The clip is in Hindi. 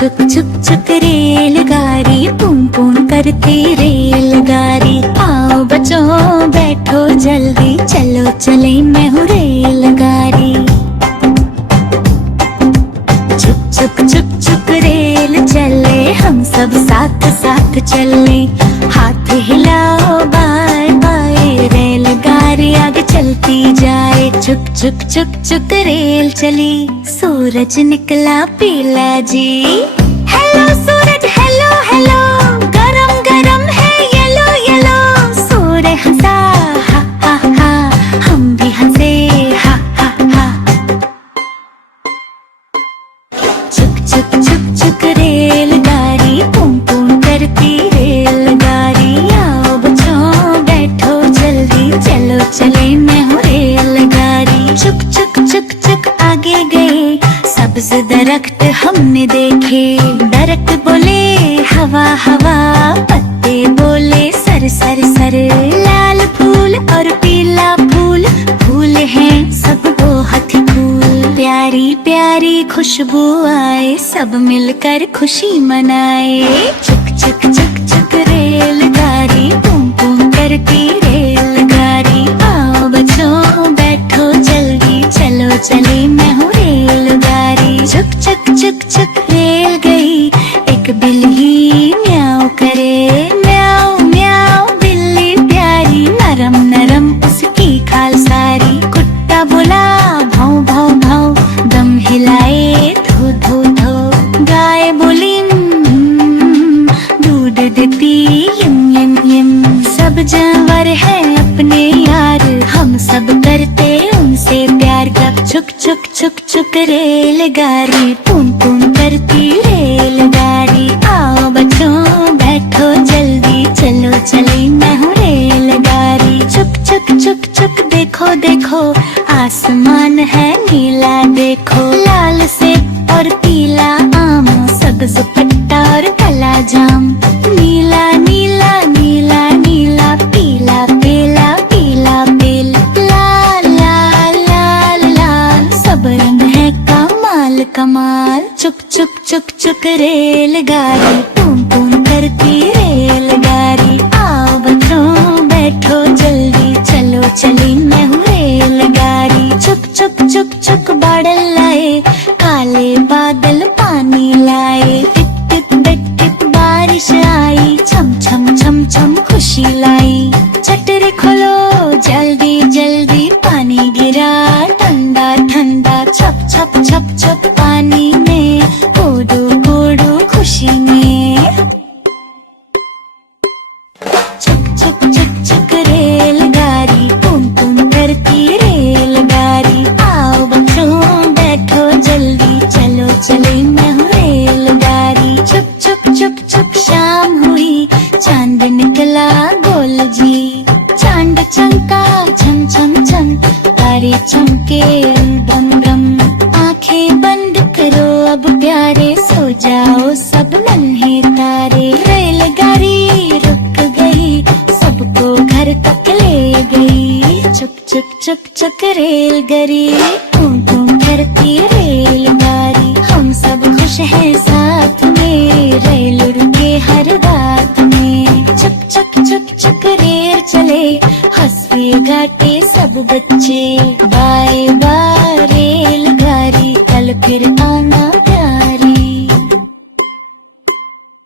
चुक चुक चुक रेलगाड़ी पूं पूं करती रेलगाड़ी। आओ बच्चों बैठो जल्दी, चलो चले मैं हूँ रेलगाड़ी। चुक चुक चुक चुक रेल चले, हम सब साथ साथ चले। हाथ हिलाओ बाय बाय, रेलगाड़ी आगे चलती जाए। चुक चुक चुक चुक रेल चली, सूरज निकला पीला जी। हेलो सूरज हेलो हेलो, गरम गरम है येलो येलो। सूरज हंसा हा हा हा, हम भी हंसे हा हा हा। चुक चुक चुक चुक रेलगाड़ी पूं पूं करती रेलगाड़ी। आओ बच्चों बैठो जल्दी, चलो चले मैं हूँ रेलगाड़ी। चुक चुक चुक चुक आगे गए, सब्ज दरख्त हमने देखे। दरख्त बोले हवा हवा, पत्ते बोले सर सर सर। लाल फूल और पीला फूल, फूल हैं सब बहुत ही फूल। प्यारी प्यारी खुशबू आए, सब मिलकर खुशी मनाए। चुक चुक चुक चुक रेलगाड़ी पूं पूं करती रेलगाड़ी। आओ बच्चों बैठो जल्दी, चलो चले मैं हूँ रेलगाड़ी। चुक चुक चुक चुक रेल गई, एक बिल्ली म्याऊं करे। म्याऊं म्याऊं बिल्ली प्यारी, नरम नरम उसकी खाल सारी। कुत्ता बोला भाव भाव भाव, दम हिलाए धो धो धो। गाय बोली दूध देती यम यम यम। सब जानवर है अपने यार, हम सब करते उनसे प्यार। गप चुक चुक चुक चुक रेलगाड़ी पूं पूं करती रेलगाड़ी। आओ बच्चों बैठो जल्दी, चलो चले मैं हूँ रेलगाड़ी। चुक चुक चुक चुक देखो देखो, आसमान है नीला देखो। लाल सेब और पीला आम, सब्ज पत्ता और काला जाम। नीला नीला नीला नीला, पीला पीला पीला पेल। लाल लाल लाल लाल, सब रंग है कमाल कमाल। चुक चुक चुक चुक रेलगाड़ी पूं पूं करती रेलगाड़ी। आओ बच्चों बैठो जल्दी, चलो चली मैं हूँ रेलगाड़ी। चुक चुक चुक चुक बादल लाए, काले बादल पानी लाए। टिप टिप टिप टिप बारिश आई, छम छम छम छम खुशी लाई। छतरी खोलो जल्दी जल्दी, पानी गिरा ठंडा ठंडा। छप छप छप छप पानी में, कूदो कूदो खुशी में। चुक चुक चुक चुक रेलगाड़ी पूं पूं करती रेलगाड़ी। आओ बच्चों बैठो जल्दी, चलो चले मैं हूँ रेलगाड़ी। चुक चुक चुक चुक शाम हुई, चांद निकला गोल जी। चांद चमका छम छम छम, तारे चमके रम रम। आंखें बंद करो अब प्यारे, सो जाओ सब नन्हे तारे। रेलगाड़ी रुक गई, सबको घर तक ले गई। चुक चुक चुक चुक रेलगाड़ी पूं पूं करती रेलगाड़ी। हम सब खुश हैं साथ में, रेल रुके हर बात में। चुक चुक चुक चुक रेल चले, हंसते गाते सब बच्चे। बाय बाय रेलगाड़ी, कल फिर आना